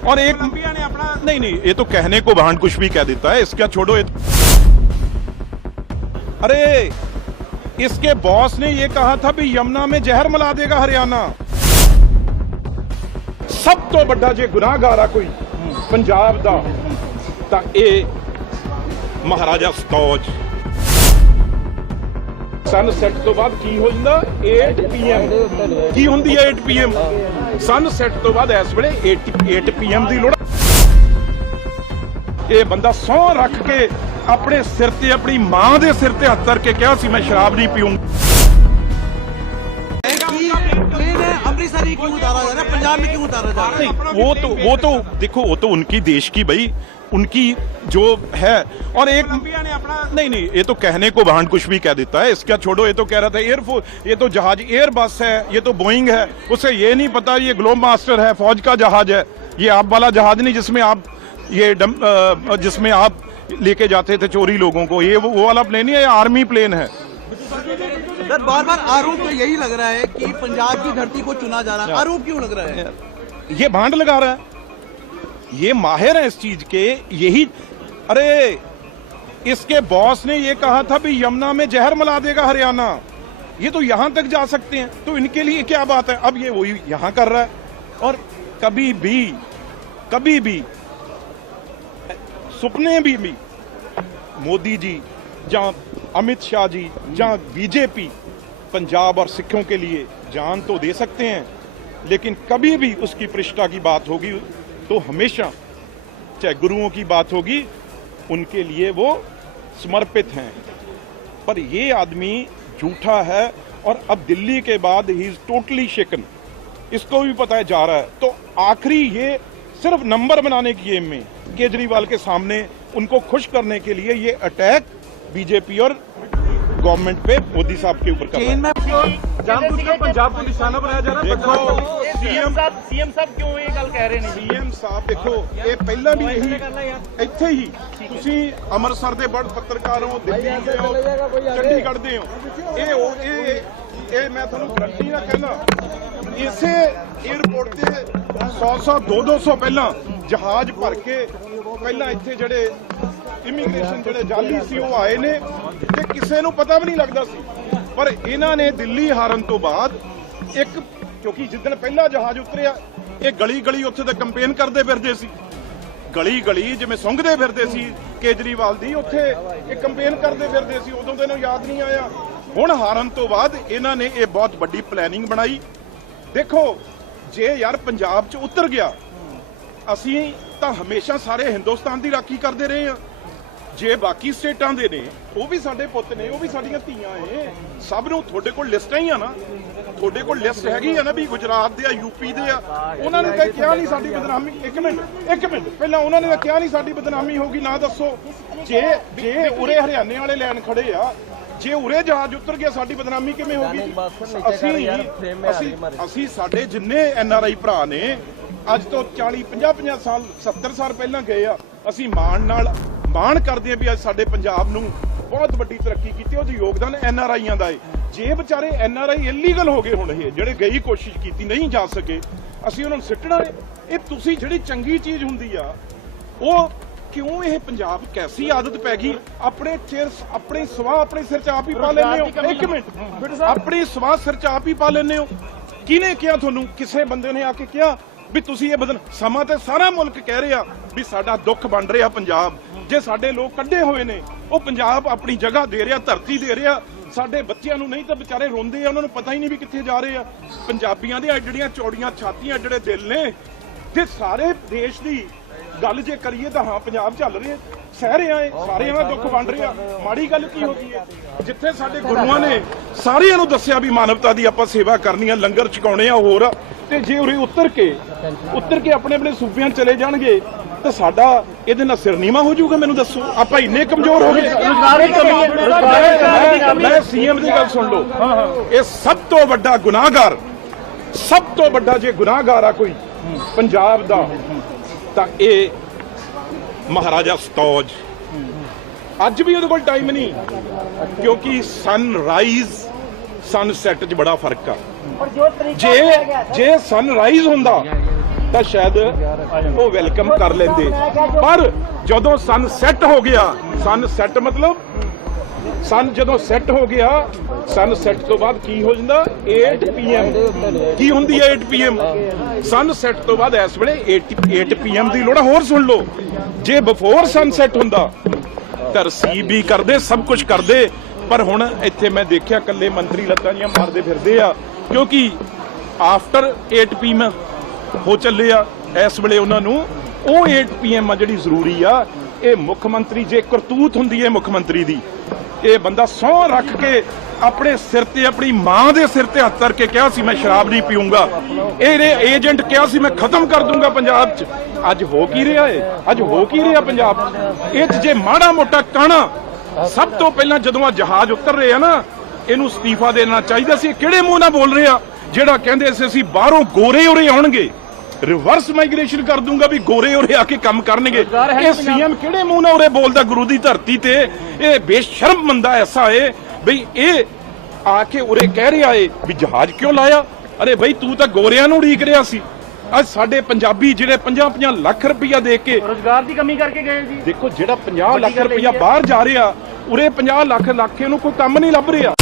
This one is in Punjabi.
और एक कोलंबिया ने अपना नहीं नहीं ये तो कहने को भांड कुछ भी कह देता है इसका छोड़ो ये अरे इसके बॉस ने ये कहा था भी यमुना में जहर मिला देगा हरियाणा ਸਭ ਤੋਂ ਵੱਡਾ ਜੇ ਗੁਨਾਹਗਾਰ ਆ ਕੋਈ ਪੰਜਾਬ ਦਾ ਤਾਂ ਇਹ ਮਹਾਰਾਜਾ ਸਤੌਜ ਸਨਸੈਟ ਤੋਂ ਬਾਅਦ ਕੀ ਹੋ ਜਾਂਦਾ 8 ਪੀਐਮ ਕੀ ਹੁੰਦੀ ਹੈ 8 ਪੀਐਮ ਸਨਸੈਟ ਤੋਂ ਬਾਅਦ ਇਸ ਵੇਲੇ 8 8 ਪੀਐਮ ਦੀ ਲੋੜ ਇਹ ਬੰਦਾ ਸੌ ਰੱਖ ਕੇ ਆਪਣੇ ਸਿਰ ਤੇ ਆਪਣੀ ਮਾਂ ਦੇ ਸਿਰ ਤੇ ਹੱਥ ਧਰ ਕੇ ਕਿਹਾ ਸੀ ਮੈਂ ਸ਼ਰਾਬ ਨਹੀਂ ਪੀਊਂਗਾ प्लेन है अमृतसर ही क्यों उतारा जा रहा है पंजाब में क्यों उतारा जा रहा है नहीं वो तो वो तो देखो वो तो उनकी देश की भाई उनकी जो है और एक ने अपना नहीं नहीं ये तो कहने को भांड कुछ भी कह देता है। इसका छोड़ो ये तो कह रहा था एयरफोर्स ये तो जहाज़ एयर बस है ये तो बोइंग है। उसे ये नहीं पता ये ग्लोब मास्टर है फौज का जहाज़ है। ये आप वाला जहाज़ नहीं जिसमें आप ये डम, जिसमें आप लेके जाते थे चोरी लोगों को। ये वो, वाला प्लेन नहीं है ये आर्मी प्लेन है। सर बार बार आरोप तो यही लग रहा है कि पंजाब की धरती को चुना जा रहा है। आरोप क्यों लग रहा है? ये भांड लगा रहा है। ये माहिर है इस चीज़ के, यही अरे, इसके बॉस ने ये कहा था भी यमुना में जहर मिला देगा हरियाणा। ये तो यहाँ तक जा सकते हैं। तो इनके लिए क्या बात है? अब ये वही यहाँ कर रहा है। और कभी भी कभी भी, सुपने भी भी, मोदी जी ਜਾਂ अमित शाह जी ਜਾਂ बीजेपी पंजाब और सिखों के लिए जान तो दे सकते हैं, लेकिन कभी भी उसकी पृष्ठा की बात होगी तो हमेशा चाहे गुरुओं की बात होगी, उनके लिए वो समर्पित हैं। पर ये आदमी झूठा है और अब दिल्ली के बाद ही इज़ टोटली शेकन इसको भी पता है, जा रहा है। तो आखिरी ये सिर्फ़ नंबर बनाने की एम में केजरीवाल के सामने उनको खुश करने के लिए ये अटैक बीजेपी और गवर्नमेंट पे मोदी साहब के ऊपर कर रहा है। जामपुर का पंजाब को निशाना बनाया जा रहा है सीएम ਸਾਹਿਬ ਸੀਐਮ ਸਾਹਿਬ ਕਿਉਂ ਇਹ ਗੱਲ ਕਹਿ ਰਹੇ ਨੇ ਜੀ ਸੀਐਮ ਸਾਹਿਬ ਦੇਖੋ ਇਹ ਪਹਿਲਾਂ ਵੀ ਇਹੀ ਇੱਥੇ ਹੀ ਤੁਸੀਂ ਅੰਮ੍ਰਿਤਸਰ ਦੇ ਬੜ ਪੱਤਰਕਾਰ ਹੋ ਦਿੱਲੀ ਦੇ ਚੰਡੀਗੜ੍ਹ ਦੇ ਹੋ ਇਹ ਉਹ ਇਹ ਇਹ ਮੈਂ ਤੁਹਾਨੂੰ ਗਰੰਟੀ ਨਾਲ ਕਹਿੰਦਾ ਇਸੇ 에어ਪੋਰਟ ਤੇ 100 100 200 ਪਹਿਲਾਂ ਜਹਾਜ਼ ਭਰ ਕੇ ਪਹਿਲਾਂ ਇੱਥੇ ਜਿਹੜੇ ਇਮੀਗ੍ਰੇਸ਼ਨ ਜਿਹੜੇ ਜਾਲੀ ਸੀ, ਉਹ ਆਏ ਨੇ ਤੇ ਕਿਸੇ ਨੂੰ ਪਤਾ ਵੀ ਨਹੀਂ ਲੱਗਦਾ ਸੀ। ਪਰ ਇਹਨਾਂ ਨੇ ਦਿੱਲੀ ਹਾਰਨ ਤੋਂ ਬਾਅਦ ਇੱਕ, ਕਿਉਂਕਿ ਜਿੱਦਣ ਪਹਿਲਾ ਜਹਾਜ਼ ਉਤਰਿਆ, ਇਹ ਗਲੀ ਗਲੀ ਉੱਥੇ ਤੇ ਕੰਪੇਨ ਕਰਦੇ ਫਿਰਦੇ ਸੀ। ਗਲੀ ਗਲੀ ਜਿਵੇਂ ਸੁੰਘਦੇ ਫਿਰਦੇ ਸੀ, ਕੇਜਰੀਵਾਲ ਦੀ ਉੱਥੇ ਇਹ ਕੰਪੇਨ ਕਰਦੇ ਫਿਰਦੇ ਸੀ, ਉਦੋਂ ਤੇ ਇਹਨੂੰ ਯਾਦ ਨਹੀਂ ਆਇਆ। ਹੁਣ ਹਾਰਨ ਤੋਂ ਬਾਅਦ ਇਹਨਾਂ ਨੇ ਇਹ ਬਹੁਤ ਵੱਡੀ ਪਲੈਨਿੰਗ ਬਣਾਈ। ਦੇਖੋ, ਜੇ ਯਾਰ ਪੰਜਾਬ 'ਚ ਉਤਰ ਗਿਆ, ਅਸੀਂ ਤਾਂ ਹਮੇਸ਼ਾ ਸਾਰੇ ਹਿੰਦੁਸਤਾਨ ਦੀ ਰਾਖੀ ਕਰਦੇ ਰਹੇ ਹਾਂ। ਜੇ ਬਾਕੀ ਸਟੇਟਾਂ ਦੇ ਨੇ ਉਹ ਵੀ ਸਾਡੇ ਪੁੱਤ ਨੇ ਉਹ ਵੀ ਸਾਡੀਆਂ ਧੀਆਂ ਏ ਸਭ ਨੂੰ ਤੁਹਾਡੇ ਕੋਲ ਲਿਸਟਾਂ ਹੀ ਆ ਨਾ। ਤੁਹਾਡੇ ਕੋਲ ਲਿਸਟ ਹੈਗੀ ਆ ਨਾ ਵੀ ਗੁਜਰਾਤ ਦੇ ਆ ਯੂਪੀ ਦੇ ਆ। ਉਹਨਾਂ ਨੇ ਤਾਂ ਕਿਹਾ ਨਹੀਂ ਸਾਡੀ ਬਦਨਾਮੀ। ਇੱਕ ਮਿੰਟ ਇੱਕ ਮਿੰਟ। ਪਹਿਲਾਂ ਉਹਨਾਂ ਨੇ ਤਾਂ ਕਿਹਾ ਨਹੀਂ ਸਾਡੀ ਬਦਨਾਮੀ ਹੋਊਗੀ ਨਾ ਦੱਸੋ। ਜੇ ਜੇ ਉਰੇ ਹਰਿਆਣੇ ਵਾਲੇ ਲੈਣ ਖੜੇ ਆ ਜੇ ਉਰੇ ਜਹਾਜ਼ ਉਤਰ ਗਿਆ ਸਾਡੀ ਬਦਨਾਮੀ ਕਿਵੇਂ ਹੋਗੀ ਅਸੀਂ ਅਸੀਂ ਅਸੀਂ ਸਾਡੇ ਜਿੰਨੇ ਐਨ ਆਰ ਆਈ ਭਰਾ ਨੇ ਅੱਜ ਤੋਂ 40 50 50 ਸਾਲ 70 ਸਾਲ ਪਹਿਲਾਂ ਗਏ ਆ। ਅਸੀਂ ਮਾਣ ਨਾਲ ਮਾਣ ਕਰਦੇ ਆ ਵੀ ਅੱਜ ਸਾਡੇ ਪੰਜਾਬ ਨੂੰ ਬਹੁਤ ਵੱਡੀ ਤਰੱਕੀ ਕੀਤੀ ਉਹਦਾ ਯੋਗਦਾਨ ਐਨ ਆਰ ਆਈਆਂ ਦਾ ਏ। ਜੇ ਵਿਚਾਰੇ ਐਨ ਆਰ ਆਈ ਇਲੀਗਲ ਹੋ ਗਏ ਹੁਣ ਇਹ ਜਿਹੜੇ ਗਈ ਕੋਸ਼ਿਸ਼ ਕੀਤੀ ਨਹੀਂ ਜਾ ਸਕੇ ਅਸੀਂ ਉਹਨਾਂ ਨੂੰ ਸਿੱਟਣਾ ਏ। ਇਹ ਤੁਸੀਂ ਜਿਹੜੀ ਚੰਗੀ ਚੀਜ਼ ਹੁੰਦੀ ਆ ਉਹ ਕਿਉਂ ਇਹ ਪੰਜਾਬ ਕੈਸੀ ਆਦਤ ਪੈ ਗਈ? ਆਪਣੇ ਸਿਰ ਆਪਣੇ ਸਵਾਹ ਆਪਣੇ ਸਿਰ ਚ ਆਪ ਹੀ ਪਾ ਲੈਂਦੇ ਹੋ। ਇੱਕ ਮਿੰਟ। ਆਪਣੀ ਸਵਾਹ ਸਿਰ ਚ ਆਪ ਹੀ ਪਾ ਲੈਂਦੇ ਹੋ। ਕਿਹਨੇ ਕਿਹਾ ਤੁਹਾਨੂੰ? ਕਿਸੇ ਬੰਦੇ ਨੇ ਆ ਕੇ ਕਿਹਾ ਵੀ ਤੁਸੀਂ ਇਹ ਬਦਲ ਸਮਾਂ ਤੇ ਸਾਰਾ ਮੁਲਕ ਕਹਿ ਰਿਹਾ ਵੀ ਸਾਡਾ ਦੁੱਖ ਬਣ ਰਿਹਾ ਪੰਜਾਬ। ਜੇ ਸਾਡੇ ਲੋਕ ਕੱਢੇ ਹੋਏ ਨੇ, ਉਹ ਪੰਜਾਬ ਆਪਣੀ ਜਗ੍ਹਾ ਦੇ ਰਿਹਾ, ਧਰਤੀ ਦੇ ਰਿਹਾ। ਸਾਡੇ ਬੱਚਿਆਂ ਨੂੰ ਨਹੀਂ ਤਾਂ ਵਿਚਾਰੇ ਰੋਂਦੇ ਆ, ਉਹਨਾਂ ਨੂੰ ਪਤਾ ਹੀ ਨਹੀਂ ਵੀ ਕਿੱਥੇ ਜਾ ਰਹੇ ਆ। ਪੰਜਾਬੀਆਂ ਦੀਆਂ ਜਿਹੜੀਆਂ ਚੌੜੀਆਂ ਛਾਤੀਆਂ ਜਿਹੜੇ ਦਿਲ ਨੇ ਤੇ ਸਾਰੇ ਦੇਸ਼ ਦੀ ਗੱਲ ਜੇ ਕਰੀਏ ਤਾਂ ਹਾਂ, ਪੰਜਾਬ ਚੱਲ ਰਿਹਾ। ਸਹਿ ਰਿਹਾ ਏ, ਸਾਰਿਆਂ ਦਾ ਦੁੱਖ ਵੰਡ ਰਿਹਾ। ਮਾੜੀ ਗੱਲ ਕੀ ਹੋ ਗਈ ਹੈ ਜਿੱਥੇ ਸਾਡੇ ਗੁਰੂਆਂ ਨੇ ਸਾਰਿਆਂ ਨੂੰ ਦੱਸਿਆ ਵੀ ਮਾਨਵਤਾ ਦੀ ਆਪਾਂ ਸੇਵਾ ਕਰਨੀ ਆ, ਲੰਗਰ ਛਕਾਉਣੇ ਆ ਹੋਰ, ਤੇ ਜੇ ਉਰੇ ਉਤਰ ਕੇ ਉਤਰ ਕੇ ਆਪਣੇ ਆਪਣੇ ਸੂਬਿਆਂ ਚਲੇ ਜਾਣਗੇ, ਤਾਂ ਸਾਡਾ ਇਹਦੇ ਨਾਲ ਸਿਰ ਨੀਵਾ ਹੋ ਜਾਊਗਾ, ਮੈਨੂੰ ਦੱਸੋ। ਆਪਾਂ ਇੰਨੇ ਕਮਜ਼ੋਰ ਹੋ ਗਏ। ਮੈਂ- ਮੈਂ ਸੀਐਮ ਦੀ ਗੱਲ ਸੁਣ ਲਓ। ਇਹ ਸਭ ਤੋਂ ਵੱਡਾ ਗੁਨਾਹਗਾਰ, ਸਭ ਤੋਂ ਵੱਡਾ ਜੇ ਗੁਨਾਹਗਾਰ ਆ ਕੋਈ, ਪੰਜਾਬ ਦਾ, ਤਾਂ ਇਹ ਮਹਾਰਾਜਾ ਸਤੌਜ ਅੱਜ ਵੀ ਉਹਦੇ ਕੋਲ ਟਾਈਮ ਨਹੀਂ ਕਿਉਂਕਿ ਸਨਰਾਈਜ਼ ਸਨਸੈਟ 'ਚ ਬੜਾ ਫ਼ਰਕ ਆ। ਜੇ ਜੇ ਸਨਰਾਈਜ਼ ਹੁੰਦਾ ਤਾਂ ਸ਼ਾਇਦ ਉਹ ਵੈਲਕਮ ਕਰ ਲੈਂਦੇ। ਪਰ ਜਦੋਂ ਸਨ ਸੈੱਟ ਹੋ ਗਿਆ ਸਨ ਸੈੱਟ ਮਤਲਬ ਸਨ ਜਦੋਂ ਸੈੱਟ ਹੋ ਗਿਆ, ਸਨ ਸੈੱਟ ਤੋਂ ਬਾਅਦ ਕੀ ਹੋ ਜਾਂਦਾ? 8 ਪੀਐਮ ਕੀ ਹੁੰਦੀ ਹੈ 8 ਪੀਐਮ ਸਨ ਸੈੱਟ ਤੋਂ ਬਾਅਦ ਇਸ ਵੇਲੇ 8 8 ਪੀਐਮ ਦੀ ਲੋੜ ਹੋਰ ਸੁਣ ਲਓ, ਜੇ ਬਿਫੋਰ ਸਨ ਸੈੱਟ ਹੁੰਦਾ ਤਾਂ ਵੀ ਕਰਦੇ, ਸਭ ਕੁਝ ਕਰਦੇ, ਪਰ ਹੁਣ ਇੱਥੇ ਮੈਂ ਦੇਖਿਆ ਕੱਲੇ ਮੰਤਰੀ ਲੱਤਾਂ ਜੀਆਂ ਮਾਰਦੇ ਫਿਰਦੇ ਆ, ਕਿਉਂਕਿ ਆਫਟਰ 8 ਪੀਐਮ ਹੋ ਚੱਲੇ ਆ, ਇਸ ਵੇਲੇ ਉਹਨਾਂ ਨੂੰ ਉਹ 8 ਪੀਐਮ ਆ ਜਿਹੜੀ ਜ਼ਰੂਰੀ ਆ, ਇਹ ਮੁੱਖ ਮੰਤਰੀ, ਜੇ ਕਰਤੂਤ ਹੁੰਦੀ ਹੈ ਮੁੱਖ ਮੰਤਰੀ ਦੀ ਇਹ ਬੰਦਾ ਸਹੁੰ ਰੱਖ ਕੇ ਆਪਣੇ ਸਿਰ ਤੇ, ਆਪਣੀ ਮਾਂ ਦੇ ਸਿਰ ਤੇ ਹੱਥ ਧਰ ਕੇ ਕਿਹਾ ਸੀ, ਮੈਂ ਸ਼ਰਾਬ ਨਹੀਂ ਪੀਊਂਗਾ। ਇਹਨੇ ਏਜੰਟ ਕਿਹਾ ਸੀ, ਮੈਂ ਖਤਮ ਕਰ ਦੂੰਗਾ ਪੰਜਾਬ 'ਚ। ਅੱਜ ਹੋ ਕੀ ਰਿਹਾ ਏ? ਅੱਜ ਹੋ ਕੀ ਰਿਹਾ ਪੰਜਾਬ? 'ਚ ਇਹ 'ਚ ਜੇ ਮਾੜਾ ਮੋਟਾ ਕਾਣਾ, ਸਭ ਤੋਂ ਪਹਿਲਾਂ ਜਦੋਂ ਆ ਜਹਾਜ਼ ਉਤਰ ਰਹੇ ਆ ਨਾ, ਇਹਨੂੰ ਅਸਤੀਫਾ ਦੇਣਾ ਚਾਹੀਦਾ ਸੀ। ਇਹ ਕਿਹੜੇ ਮੂੰਹ ਨਾਲ ਬੋਲ ਰਹੇ? ਆ ਜਿਹੜਾ ਕਹਿੰਦੇ ਸੀ, ਅਸੀਂ ਬਾਹਰੋਂ ਗੋਰੇ ਉਰੇ ਆਉਣਗੇ। ਰਿਵਰਸ ਮਾਈਗ੍ਰੇਸ਼ਨ ਕਰ ਦੂੰਗਾ ਵੀ ਗੋਰੇ ਉਰੇ ਆ ਕੇ ਕੰਮ ਕਰਨਗੇ। ਇਹ ਸੀਐਮ ਕਿਹੜੇ ਮੂੰਹ ਨਾਲ ਉਰੇ ਬੋਲਦਾ ਗੁਰੂ ਦੀ ਧਰਤੀ ਤੇ? ਇਹ ਬੇਸ਼ਰਮ ਬੰਦਾ ਐਸਾ ਏ ਬਈ ਇਹ ਆ ਕੇ ਉਰੇ ਕਹਿ ਰਿਹਾ ਏ ਵੀ ਜਹਾਜ਼ ਕਿਉਂ ਲਾਇਆ? ਅਰੇ ਬਈ ਤੂੰ ਤਾਂ ਗੋਰਿਆਂ ਨੂੰ ਉਡੀਕ ਰਿਹਾ ਸੀ। ਅੱਜ ਸਾਡੇ ਪੰਜਾਬੀ ਜਿਹੜੇ 50-50 ਲੱਖ ਰੁਪਈਆ ਦੇ ਕੇ ਰੋਜ਼ਗਾਰ ਦੀ ਕਮੀ ਕਰਕੇ ਗਏ ਜੀ। ਦੇਖੋ ਜਿਹੜਾ 50 ਲੱਖ ਰੁਪਈਆ ਬਾਹਰ ਜਾ ਰਿਹਾ ਉਰੇ 50 ਲੱਖ ਲੱਖ ਨੂੰ ਕੋਈ ਕੰਮ ਨਹੀਂ ਲੱਭ ਰਿਹਾ।